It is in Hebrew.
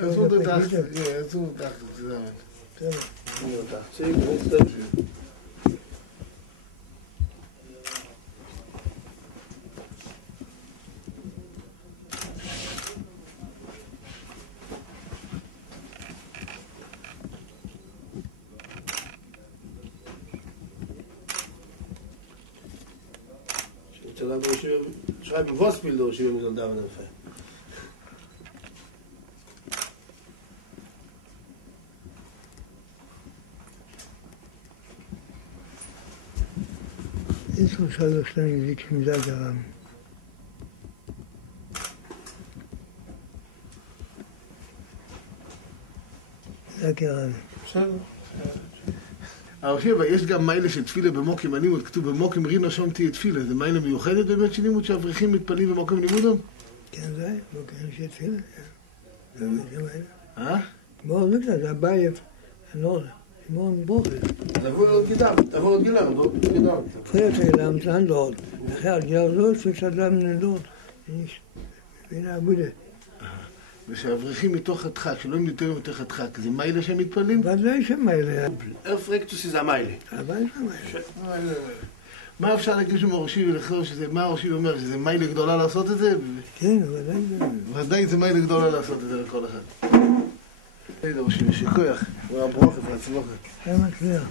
so gedacht, ja, so gedacht zusammen. Schreiben Wortbilder, schön mit Damen und Herren. יש לו שלוש שנים זה כמידה גרם. זה גרם. בסדר. הרב שבע, יש גם מיילה של תפילה במוקים הלימוד, כתוב במוקים רינו שם תהיה תפילה, זה מיילה מיוחדת באמת של לימוד שאברכים מתפלים במוקים לימודם? כן, זה מוקים של תפילה, זה מיילה. בואו נקרא, זה הבעיה, לא, מאוד בוחר. תבוא עוד גידם, תבוא עוד גידם, Früher haben sie andauert. Nachher, ja, so ist es אדם נדוד. והנה הבודה. ושהאברכים מתוך הדחק, שלא הם נתונים מתוך הדחק, זה מיילה שהם מתפלים? ודאי שמיילה. פרקטוס זה המיילה. אבל זה מיילה. מה אפשר להגיד שמראשי ולחזור שזה, מה הראשי אומר, שזה מיילה גדולה לעשות את זה? כן, ודאי זה. ודאי זה מיילה גדולה לעשות את זה לכל אחד. היי ראשי, ושכוח. הוא הברוכת והצלוחת. זה מצליח.